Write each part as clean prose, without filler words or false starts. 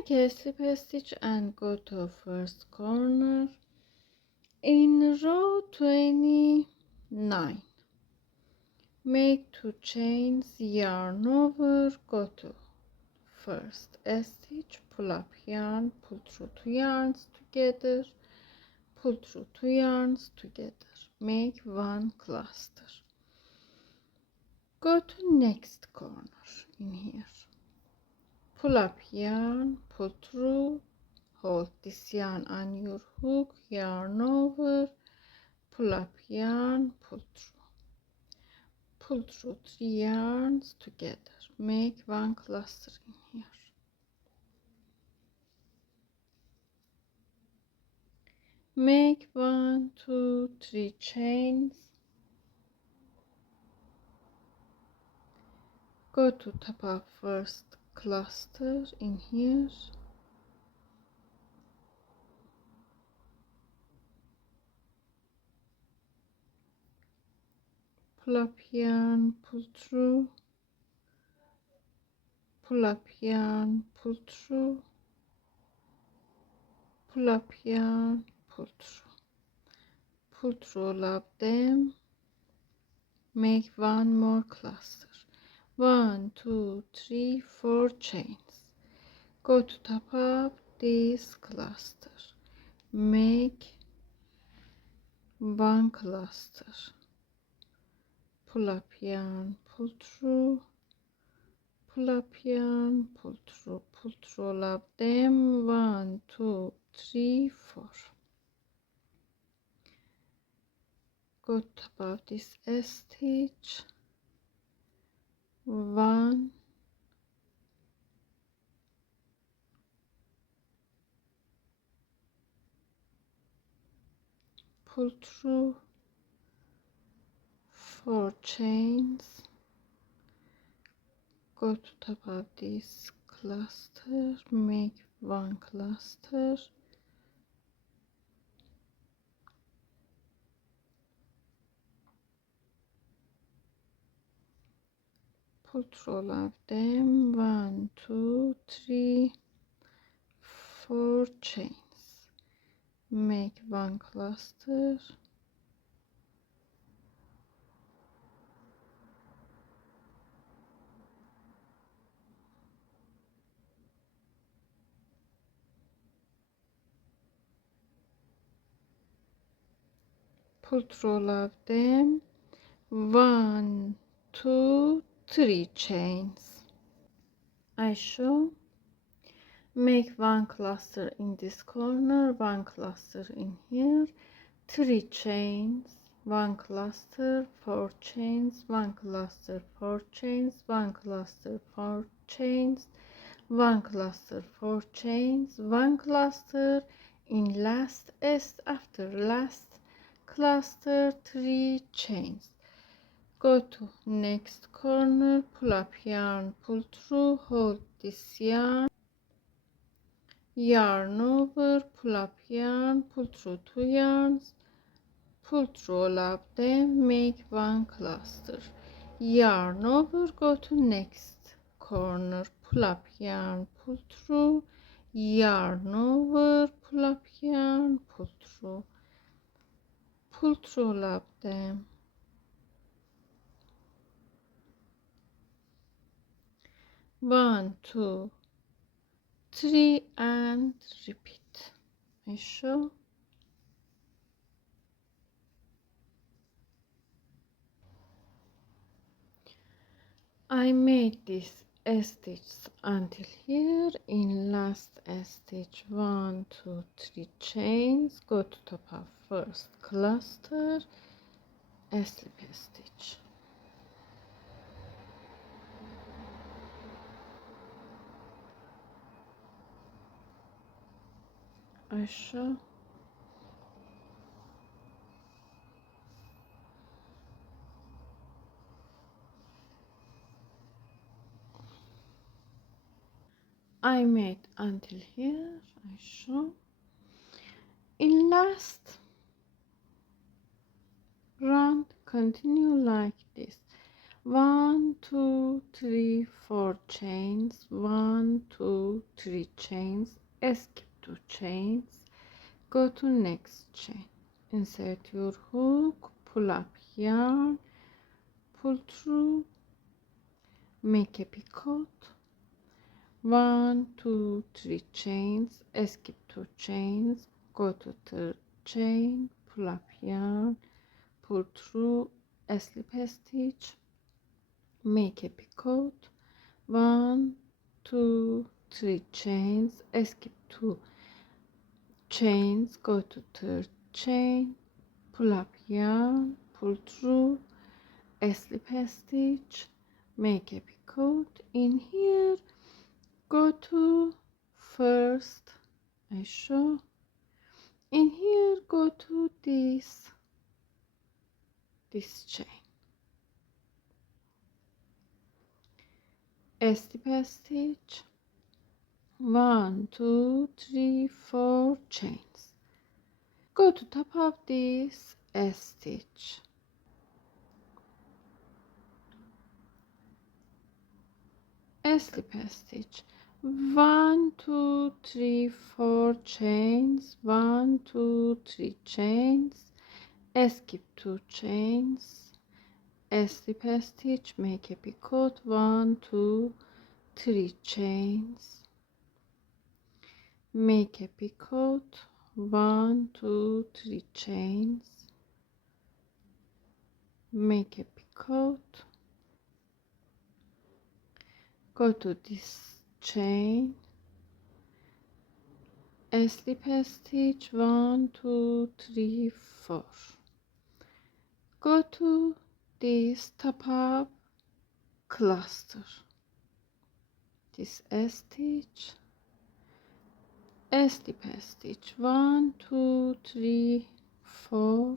make a slip stitch and go to first corner. In row 29, make 2 chains, yarn over, go to first stitch, pull up yarn, pull through 2 yarns together, pull through 2 yarns together, make 1 cluster. Go to next corner in here, pull up yarn, pull through, hold this yarn on your hook, yarn over, pull up yarn, pull through 3 yarns together, make 1 cluster in here. Make 1, 2, 3 chains, go to top of first cluster in here, pull up yarn, pull through, pull up yarn, pull through, pull up yarn, pull through all of them, make 1 more cluster. 1, 2, 3, 4 chains, go to top of this cluster, make 1 cluster, pull up yarn, pull through, pull up yarn, pull through all of them, 1, 2, 3, 4. Go to top of this stitch, 1, pull through 4 chains, go to top of this cluster, make 1 cluster, pull through all of them, 1, 2, 3, 4 chains, make 1 cluster, pull through all of them, 1, 2, 3 chains. I show, make 1 cluster in this corner, 1 cluster in here, 3 chains, 1 cluster, 4 chains, 1 cluster, 4 chains, 1 cluster, 4 chains, 1 cluster, 4 chains, 1 cluster in last after last cluster, 3 chains. Go to next corner, pull up yarn, pull through, hold this yarn, yarn over, pull up yarn, pull through 2 yarns, pull through all of them, make 1 cluster, yarn over, go to next corner, pull up yarn, pull through, yarn over, pull up yarn, pull through all of them, 1, 2, 3 and repeat. I show, I made this stitch until here. In last stitch, 1, 2, 3 chains, go to top of first cluster, a slip stitch, I show, I made until here. I show, in last round continue like this, 1 2 3 4 chains, 1 2 3 chains, skip 2 chains, go to next chain, insert your hook, pull up yarn, pull through, make a picot, 1 2 3 chains, skip 2 chains, go to third chain, pull up yarn, pull through, a slip stitch, make a picot, 1 2 3 chains, skip 2 chains, go to third chain, pull up yarn, pull through, a slip stitch, make a picot. In here, go to first, I show, in here go to this chain, a slip stitch, 1 2 3 4 chains, go to top of this stitch, a slip stitch, 1 2 3 4 chains, 1 2 3 chains, skip 2 chains, a slip stitch, make a picot, 1 2 3 chains, make a picot, 1 2 3 chains, make a picot, go to this chain, a slip stitch, 1 2 3 4, go to this top of cluster, this stitch, a slip stitch, 1 2 3 4,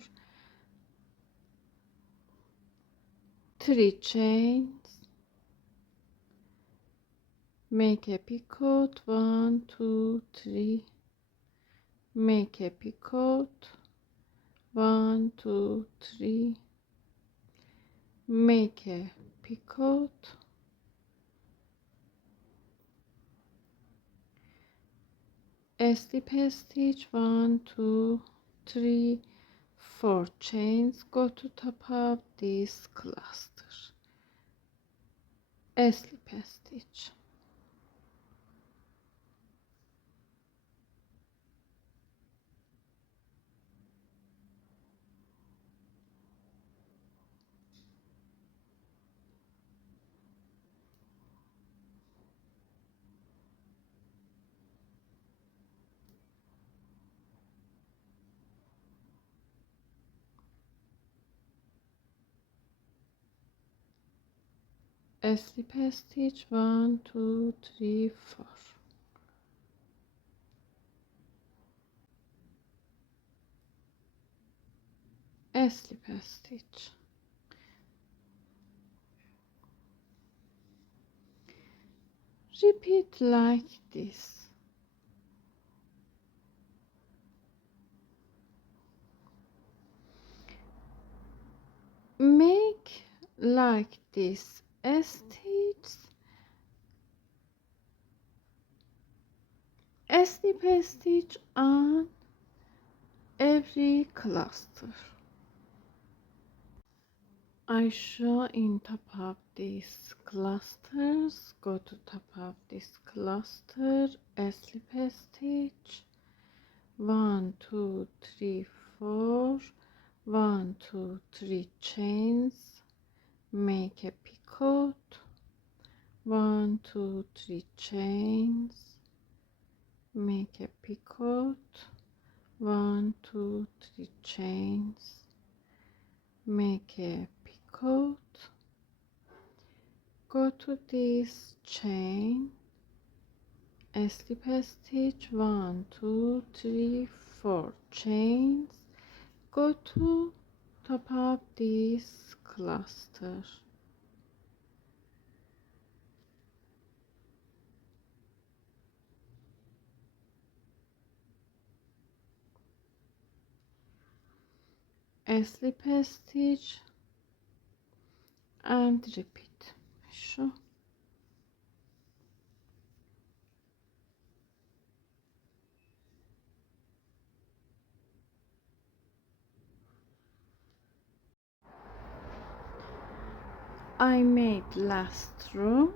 3 chains, make a picot, 1 2 3, make a picot, 1 2 3, make a picot, a slip stitch, 1 2 3 4 chains, go to top of this cluster, a slip stitch, a slip stitch, 1 2 3 4, a slip stitch, repeat like this, make like this stitch, a slip stitch on every cluster. I show in top of these clusters, go to top of this cluster, a slip stitch, 1 2 3 4, 1 2 3 chains, make a picot, 1 2 3 chains, make a picot, 1 2 3 chains, make a picot, go to this chain, a slip stitch, 1 2 3 4 chains, go to top of this cluster, a slip stitch and repeat. Şu. I made last row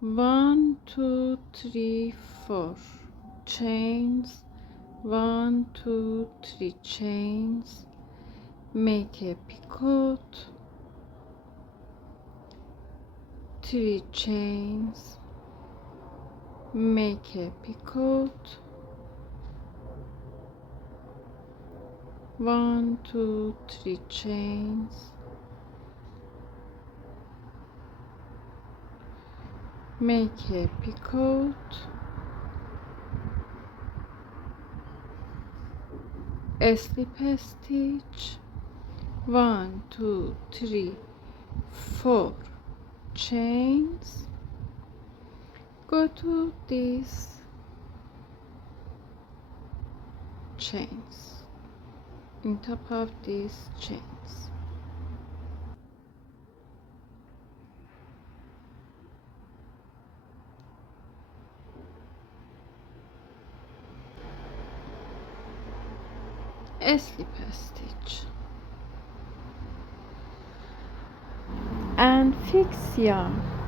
1 2 3 4 chains, 1 2 3 chains, make a picot, 3 chains, make a picot, 1 2 3 chains, make a picot, a slip stitch, 1 2 3 4 chains, go to these chains, in top of these chains. A slip stitch and fix yarn.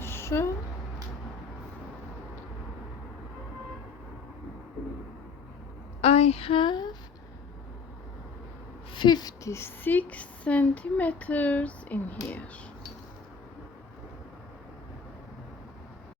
Şu. I have 56 centimeters in here.